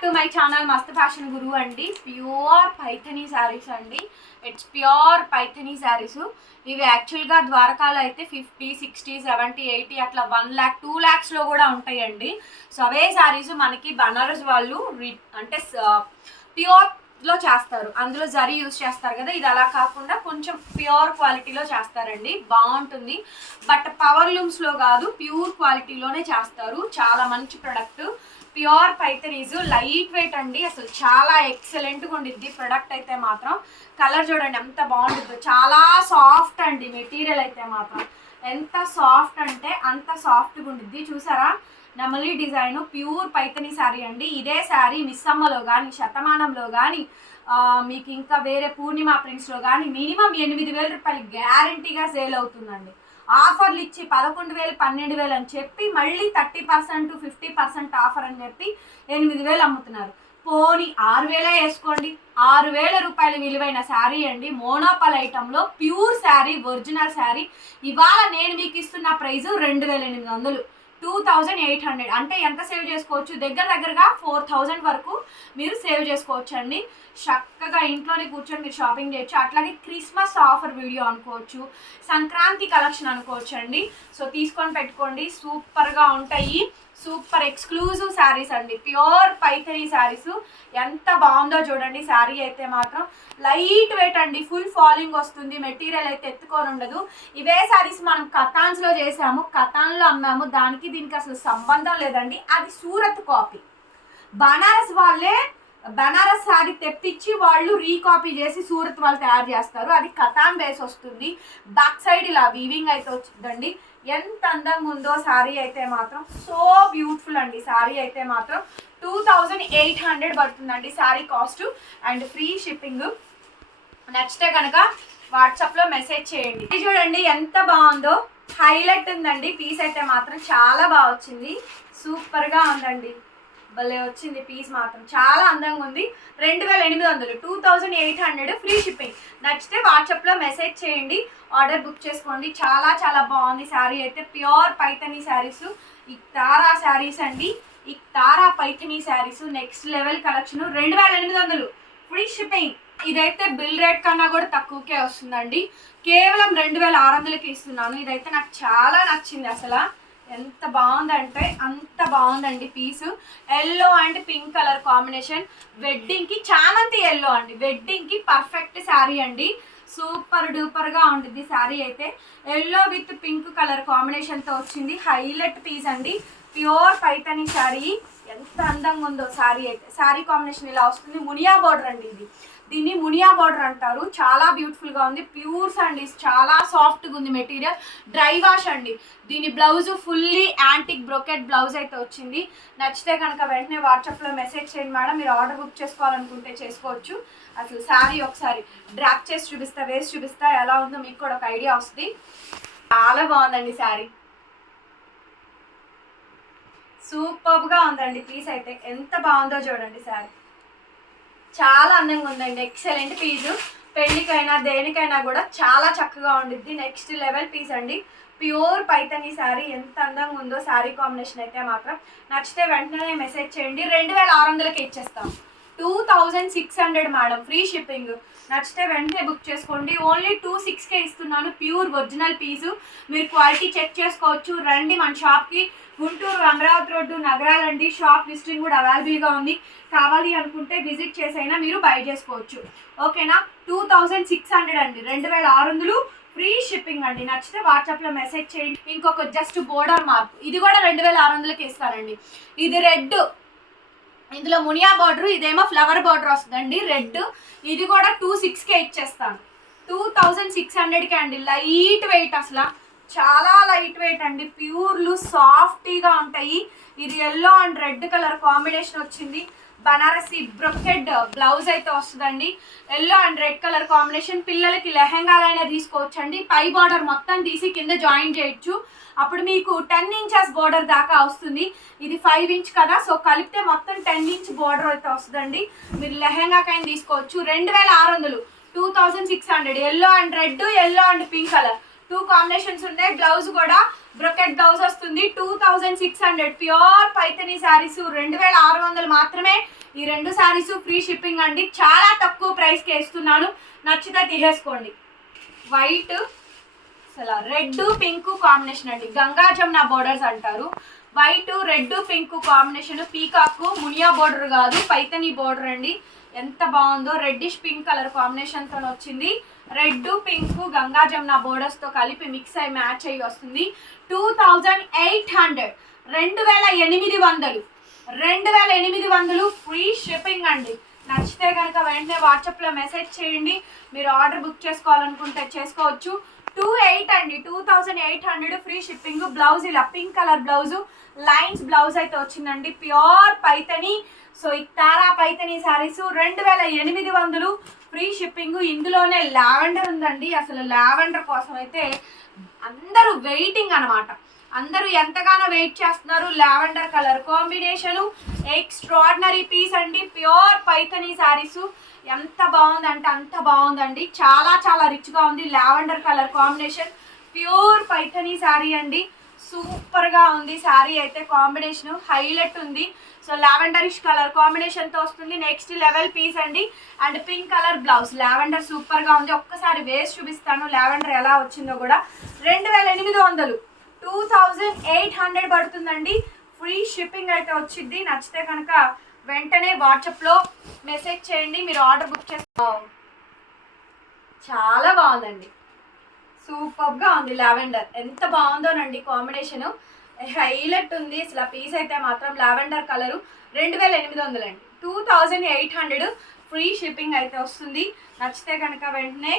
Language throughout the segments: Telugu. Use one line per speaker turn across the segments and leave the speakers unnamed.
బ్యాక్ టు మై ఛానల్ మస్త్ ఫ్యాషన్ గురువు అండి. ప్యూర్ పైథనీ శారీస్ అండి. ఇట్స్ ప్యూర్ పైథనీ శారీస్ ఇవి యాక్చువల్గా ద్వారకాలో అయితే ఫిఫ్టీ సిక్స్టీ సెవెంటీ ఎయిటీ అట్లా వన్ ల్యాక్ టూ ల్యాక్స్లో కూడా ఉంటాయండి. సో అవే శారీస్ మనకి బనారస్ వాళ్ళు అంటే ప్యూర్లో చేస్తారు. అందులో జరీ యూస్ చేస్తారు కదా ఇది అలా కాకుండా కొంచెం ప్యూర్ క్వాలిటీలో చేస్తారండి. బాగుంటుంది. బట్ పవర్ లూమ్స్లో కాదు ప్యూర్ క్వాలిటీలోనే చేస్తారు. చాలా మంచి product pure Paithanis light weight అండి. అసలు చాలా ఎక్సలెంట్గా ఉండిద్ది. ప్రొడక్ట్ అయితే మాత్రం కలర్ చూడండి ఎంత బాగుంటుందో చాలా సాఫ్ట్ అండి. మెటీరియల్ అయితే మాత్రం ఎంత సాఫ్ట్ అంటే అంత సాఫ్ట్గా ఉండిద్ది. చూసారా? నెమలి డిజైన్ ప్యూర్ పైతని శారీ అండి. ఇదే శారీ మిస్సమ్మలో కానీ శతమానంలో కానీ మీకు ఇంకా వేరే పూర్ణిమ ప్రింట్స్లో కానీ మినిమం ఎనిమిది వేల రూపాయలు గ్యారంటీగా సేల్ అవుతుందండి. ఆఫర్లు ఇచ్చి పదకొండు వేలు పన్నెండు వేలు అని చెప్పి మళ్ళీ thirty percent fifty percent offer అని చెప్పి ఎనిమిది వేలు అమ్ముతున్నారు. పోని ఆరు వేలే వేసుకోండి. ఆరు వేల రూపాయల విలువైన శారీ అండి. మోనోపల్ ఐటంలో ప్యూర్ శారీ ఒరిజినల్ శారీ. ఇవాళ నేను మీకు ఇస్తున్న ప్రైజు రెండు వేల ఎనిమిది వందలు. Two thousand eight hundred. అంటే ఎంత సేవ్ చేసుకోవచ్చు? దగ్గర దగ్గరగా ఫోర్ థౌజండ్ వరకు మీరు సేవ్ చేసుకోవచ్చు అండి చక్కగా ఇంట్లోనే కూర్చొని మీరు షాపింగ్ చేయొచ్చు. అట్లాగే క్రిస్మస్ ఆఫర్ వీడియో అనుకోవచ్చు. సంక్రాంతి కలెక్షన్ అనుకోవచ్చు అండి సో తీసుకొని పెట్టుకోండి. సూపర్గా ఉంటాయి. సూపర్ ఎక్స్క్లూజివ్ శారీస్ అండి. ప్యూర్ పైతరీ శారీస్. ఎంత బాగుందో చూడండి. శారీ అయితే మాత్రం లైట్ వెయిట్ అండి. ఫుల్ ఫాలింగ్ వస్తుంది. మెటీరియల్ అయితే ఎత్తుకొని ఉండదు. ఇవే శారీస్ మనం కథాన్స్లో చేసాము. కథాన్లో అమ్మాము. దానికి దీనికి అసలు సంబంధం లేదండి. అది సూరత్ కాపీ. బనారస్ వాళ్ళే బనారస్ శారీ తెప్పించి వాళ్ళు రీకాపీ చేసి సూరత్ వాళ్ళు తయారు చేస్తారు. అది కథాన్ బేస్ వస్తుంది. బ్యాక్ సైడ్ ఇలా వీవింగ్ అయితే వచ్చిందండి. ఎంత అందంగా ఉందో శారీ అయితే మాత్రం సో బ్యూటిఫుల్ అండి. శారీ అయితే మాత్రం టూ థౌజండ్ ఎయిట్ హండ్రెడ్ పడుతుందండి sari cost and free shipping. నచ్చితే కనుక వాట్సాప్లో మెసేజ్ చేయండి. ఇది చూడండి ఎంత బాగుందో. హైలైట్ ఉందండి. పీస్ అయితే మాత్రం చాలా బాగా వచ్చింది. సూపర్గా ఉందండి. భలే వచ్చింది పీస్ మాత్రం. చాలా అందంగా ఉంది. రెండు వేల ఎనిమిది వందలు two thousand eight hundred free shipping నచ్చితే వాట్సాప్లో మెసేజ్ చేయండి. ఆర్డర్ బుక్ చేసుకోండి. చాలా చాలా బాగుంది శారీ అయితే. ప్యూర్ పైతనీ శారీస్. ఈ తారా శారీస్ అండి. ఈ Tara Paithani saris. Next level collection రెండు వేల ఎనిమిది వందలు ఫ్రీ షిప్పింగ్ ఇదైతే బిల్ రేట్ కన్నా కూడా తక్కువకే వస్తుందండి. కేవలం రెండు వేల ఆరు వందలకి ఇస్తున్నాను. ఇదైతే నాకు చాలా నచ్చింది అసలు. ఎంత బాగుందంటే అంత బాగుందండి piece. Yellow and pink colour combination వెడ్డింగ్కి చామంతి ఎల్లో అండి. వెడ్డింగ్కి పర్ఫెక్ట్ శారీ అండి. సూపర్ డూపర్గా ఉంటుంది శారీ అయితే. ఎల్లో విత్ పింక్ కలర్ కాంబినేషన్తో వచ్చింది. హైలైట్ పీస్ అండి. ప్యూర్ పైతని శారీ ఎంత అందంగా ఉందో శారీ అయితే. శారీ కాంబినేషన్ ఇలా వస్తుంది. మునియా బార్డర్ అండి ఇది. దీన్ని మునియా బార్డర్ అంటారు. చాలా బ్యూటిఫుల్గా ఉంది. ప్యూర్ అండి చాలా సాఫ్ట్గా ఉంది మెటీరియల్ డ్రై వాష్ అండి. దీని blouse fully antique brocade blouse అయితే వచ్చింది. నచ్చితే కనుక వెంటనే వాట్సాప్లో మెసేజ్ చేయండి మేడం. మీరు ఆర్డర్ బుక్ చేసుకోవాలనుకుంటే చేసుకోవచ్చు. అసలు శారీ ఒకసారి డ్రాప్ చేసి చూపిస్తా వేసి చూపిస్తా. ఎలా ఉందో మీకు కూడా ఒక ఐడియా వస్తుంది. చాలా బాగుందండి శారీ సూపర్గా ఉందండి. పీస్ అయితే ఎంత బాగుందో చూడండి శారీ చాలా అందంగా ఉందండి. ఎక్సలెంట్ పీజు పెళ్ళికైనా దేనికైనా కూడా చాలా చక్కగా ఉండిద్ది. నెక్స్ట్ లెవెల్ పీస్ అండి. ప్యూర్ పైతని శారీ ఎంత అందంగా ఉందో శారీ కాంబినేషన్ అయితే మాత్రం నచ్చితే వెంటనే మెసేజ్ చేయండి. రెండు వేల ఆరు వందలకి ఇచ్చేస్తాం. Two thousand six hundred madam free shipping. నచ్చితే వెంటనే బుక్ చేసుకోండి. ఓన్లీ టూ సిక్స్కే ఇస్తున్నాను ప్యూర్ ఒరిజినల్ పీసు. మీరు క్వాలిటీ చెక్ చేసుకోవచ్చు. రండి మన షాప్కి. గుంటూరు అమరావతి రోడ్డు నగరాలండి. షాప్ లిస్టింగ్ కూడా అవైలబుల్గా ఉంది. కావాలి అనుకుంటే విజిట్ చేసైనా మీరు బై చేసుకోవచ్చు. ఓకేనా? టూ థౌజండ్ సిక్స్ హండ్రెడ్ అండి. రెండు వేల ఆరు వందలు ఫ్రీ షిప్పింగ్ అండి. నచ్చితే వాట్సాప్లో మెసేజ్ చేయండి. ఇంకొక జస్ట్ బోర్డర్ మార్క్. ఇది కూడా రెండు వేల ఆరు వందలకి ఇస్తానండి. ఇది రెడ్. ఇందులో మునియా బార్డర్ ఇదేమో ఫ్లవర్ బార్డర్ వస్తుందండి రెడ్. ఇది కూడా టూ సిక్స్కే ఇచ్చేస్తాను టూ థౌజండ్ సిక్స్ హండ్రెడ్కే అండి లైట్ వెయిట్ అసలు. చాలా లైట్ వెయిట్ అండి. ప్యూర్లు సాఫ్టీగా ఉంటాయి. ఇది yellow and red colour combination వచ్చింది. బనారసి బ్రొకెడ్ బ్లౌజ్ అయితే వస్తుందండి. Yellow and red colour combination పిల్లలకి లెహెంగాలైనా తీసుకోవచ్చండి. పై బార్డర్ మొత్తం తీసి కింద జాయిన్ చేయొచ్చు. అప్పుడు మీకు టెన్ ఇంచెస్ బోర్డర్ దాకా వస్తుంది. ఇది ఫైవ్ ఇంచ్ కదా సో కలిపితే మొత్తం టెన్ ఇంచ్ బోర్డర్ అయితే వస్తుందండి. మీరు లెహెంగాకైనా తీసుకోవచ్చు. రెండు వేల ఆరు వందలు two thousand six hundred yellow and red yellow and pink colour. Two combinations ఉన్నాయి. బ్లౌజ్ కూడా బ్రొకెట్ బ్లౌజ్ వస్తుంది. Two thousand six hundred. Pure Paithani saris రెండు వేల ఆరు వందలు మాత్రమే. ఈ రెండు శారీస్ ఫ్రీ షిప్పింగ్ అండి. చాలా తక్కువ ప్రైస్కి ఇస్తున్నాను. నచ్చితే తీసేసుకోండి. వైట్ అసలు రెడ్ పింక్ కాంబినేషన్ అండి. గంగా జమున బోర్డర్స్ అంటారు. White red pink combination. Peacock Muniya border కాదు పైతని బోర్డర్ అండి. ఎంత బాగుందో రెడ్డిష్ పింక్ కలర్ కాంబినేషన్తో వచ్చింది. రెడ్ పింక్ గంగా జమున బోర్డర్స్తో కలిపి మిక్స్ అయి మ్యాచ్ అయ్యి వస్తుంది. టూ థౌజండ్ ఎయిట్ హండ్రెడ్ రెండు వేల ఎనిమిది వందలు. రెండు వేల ఎనిమిది వందలు ఫ్రీ షిప్పింగ్ అండి. నచ్చితే కనుక వెంటనే వాట్సాప్లో మెసేజ్ చేయండి. మీరు ఆర్డర్ బుక్ చేసుకోవాలనుకుంటే చేసుకోవచ్చు. టూ ఎయిట్ అండి. Two thousand eight hundred free shipping. Blouse ఇలా pink colour blouse. Lines blouse అయితే వచ్చిందండి. ప్యూర్ పైతని. సో ఈ తారా పైతని శారీస్ రెండు వేల ఎనిమిది వందలు ఫ్రీ షిప్పింగ్. ఇందులోనే లావెండర్ ఉందండి. అసలు లావెండర్ కోసం అయితే అందరూ వెయిటింగ్ అన్నమాట. అందరూ ఎంతగానో వెయిట్ చేస్తున్నారు. Lavender colour combination extraordinary piece అండి. ప్యూర్ పైథనీ శారీస్. ఎంత బాగుందంటే అంత బాగుందండి. చాలా చాలా రిచ్గా ఉంది lavender colour combination. Pure Paithani sari అండి. సూపర్గా ఉంది శారీ అయితే కాంబినేషన్ హైలైట్ ఉంది. సో లావెండరిష్ కలర్ కాంబినేషన్తో వస్తుంది. నెక్స్ట్ లెవెల్ పీస్ అండి. And pink colour blouse. Lavender సూపర్గా ఉంది. ఒక్కసారి వేసి చూపిస్తాను. లావెండర్ ఎలా వచ్చిందో కూడా. రెండు వేల ఎనిమిది వందలు. టూ థౌజండ్ ఎయిట్ హండ్రెడ్ పడుతుందండి. ఫ్రీ షిప్పింగ్ అయితే వచ్చింది నచ్చితే కనుక వెంటనే వాట్సాప్లో మెసేజ్ చేయండి. మీరు ఆర్డర్ బుక్ చేస్తా చాలా బాగుందండి. సూపర్గా ఉంది లావెండర్. ఎంత బాగుందోనండి కాంబినేషన్. హైలైట్ ఉంది. అసలు పీస్ అయితే మాత్రం లావెండర్ కలరు. రెండు వేల ఎనిమిది వందలండి two thousand eight hundred free shipping అయితే వస్తుంది. నచ్చితే కనుక వెంటనే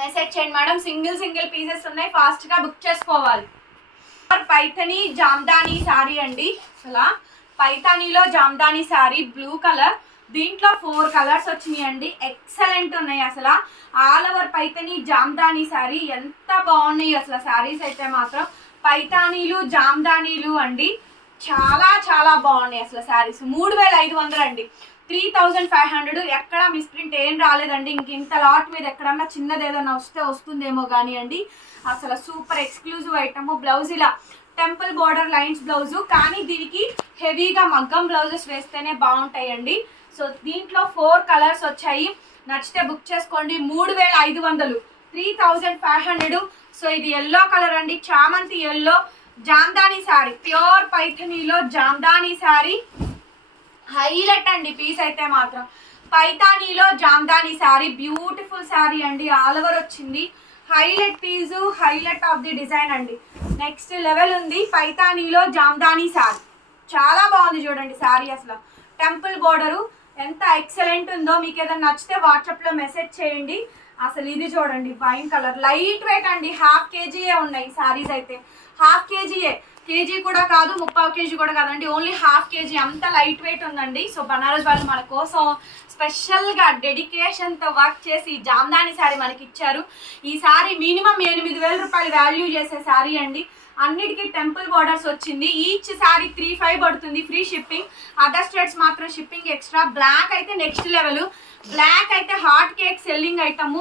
మెసేజ్ చేయండి మేడం. సింగిల్ సింగిల్ పీసెస్ ఉన్నాయి. ఫాస్ట్గా బుక్ చేసుకోవాలి. పైథనీ జామ్దానీ శారీ అండి. అసలు పైథానీలో జామ్దానీ శారీ బ్లూ కలర్ దీంట్లో ఫోర్ కలర్స్ వచ్చినాయి అండి. ఎక్సలెంట్ ఉన్నాయి అసలు. ఆల్ ఓవర్ పైథనీ జామ్దానీ శారీ ఎంత బాగున్నాయి అసలు శారీస్ అయితే మాత్రం. పైతానీలు జామ్దానీలు అండి. చాలా చాలా బాగున్నాయి అసలు శారీస్. మూడు వేల ఐదు వందలు అండి. త్రీ థౌజండ్ ఫైవ్ హండ్రెడ్ ఎక్కడ మిస్ప్రింట్ ఏం రాలేదండి. ఇంక ఇంత లాట్ మీద ఎక్కడన్నా చిన్నది ఏదన్నా వస్తే వస్తుందేమో కానీ అండి. అసలు సూపర్ ఎక్స్క్లూజివ్ ఐటమ్ బ్లౌజ్ ఇలా టెంపుల్ బార్డర్ లైన్స్ బ్లౌజు కానీ దీనికి హెవీగా మగ్గం బ్లౌజెస్ వేస్తేనే బాగుంటాయండి. సో దీంట్లో ఫోర్ కలర్స్ వచ్చాయి. నచ్చితే బుక్ చేసుకోండి. మూడు వేల ఐదు వందలు. Three thousand five hundred. So ఇది ఎల్లో కలర్ అండి. చామంతి ఎల్లో జామ్దానీ శారీ ప్యూర్ పైథనీలో జామ్దానీ శారీ హైలైట్ అండి పీస్ అయితే మాత్రం. పైతానీలో జామ్దానీ శారీ బ్యూటిఫుల్ శారీ అండి. ఆల్ ఓవర్ వచ్చింది. Highlight piece highlight of the design అండి. నెక్స్ట్ లెవెల్ ఉంది పైతానీలో జామ్దానీ శారీ. చాలా బాగుంది చూడండి శారీ అసలు. టెంపుల్ బోర్డరు ఎంత ఎక్సలెంట్ ఉందో మీకు ఏదైనా నచ్చితే వాట్సాప్లో మెసేజ్ చేయండి. అసలు ఇది చూడండి వైన్ కలర్ లైట్ వెయిట్ అండి హాఫ్ కేజీయే ఉన్నాయి సారీస్ అయితే. హాఫ్ కేజీయే కేజీ కూడా కాదు ముప్పావు కేజీ కూడా కాదండి ఓన్లీ హాఫ్ కేజీ అంత లైట్ వెయిట్ ఉందండి. సో బనారస్ వాళ్ళు మన కోసం స్పెషల్గా డెడికేషన్తో వర్క్ చేసి జామ్దాని శారీ మనకి ఇచ్చారు ఈ శారీ మినిమం ఎనిమిది వేల రూపాయలు వాల్యూ చేసే శారీ అండి. అన్నిటికీ టెంపుల్ బార్డర్స్ వచ్చింది. ఈచ్ శారీ త్రీ ఫైవ్ పడుతుంది. ఫ్రీ షిప్పింగ్ అదర్ స్టేట్స్ మాత్రం షిప్పింగ్ ఎక్స్ట్రా బ్లాక్ అయితే నెక్స్ట్ లెవెల్ బ్లాక్ అయితే హాట్ కేక్ సెల్లింగ్ ఐటమ్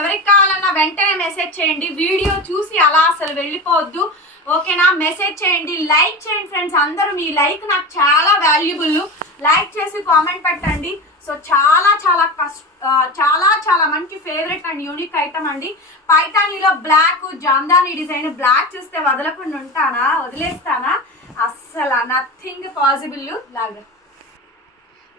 ఎవరికి కావాలన్నా వెంటనే మెసేజ్ చేయండి. వీడియో చూసి అలా అసలు వెళ్ళిపోవద్దు. ఓకేనా? మెసేజ్ చేయండి. లైక్ చేయండి ఫ్రెండ్స్ అందరూ మీ లైక్ నాకు చాలా వాల్యుబుల్ లైక్ చేసి కామెంట్ పెట్టండి. సో చాలా చాలా కష్ట చాలా చాలా మంచి ఫేవరెట్ అండ్ యూనిక్ ఐటమ్ అండి. పైతానీలో బ్లాక్ జామ్దానీ డిజైన్ బ్లాక్ చూస్తే వదలకుండా ఉంటానా? వదిలేస్తానా? అస్సలు నథింగ్ పాసిబుల్ లాగా.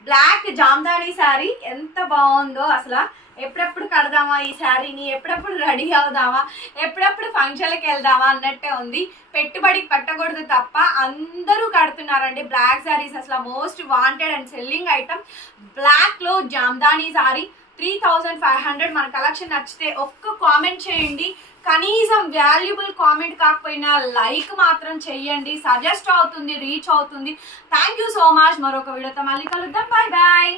బ్లాక్ జామ్దానీ శారీ ఎంత బాగుందో అసలు. ఎప్పుడెప్పుడు కడదామా ఈ శారీని? ఎప్పుడెప్పుడు రెడీ అవుదామా? ఎప్పుడెప్పుడు ఫంక్షన్లకు వెళ్దామా అన్నట్టే ఉంది. పెట్టుబడికి పెట్టకూడదు తప్ప అందరూ కడుతున్నారండి బ్లాక్ శారీస్. అసలు most wanted and selling item బ్లాక్లో Jamdani sari. Three thousand five hundred మన కలెక్షన్ నచ్చితే ఒక్క కామెంట్ చేయండి. కనీసం వాల్యుబుల్ కామెంట్ కాకపోయినా లైక్ మాత్రం చెయ్యండి సజెస్ట్ అవుతుంది రీచ్ అవుతుంది. థ్యాంక్ యూ సో మచ్ మరొక వీడియోతో మళ్ళీ కలుద్దాం. Bye bye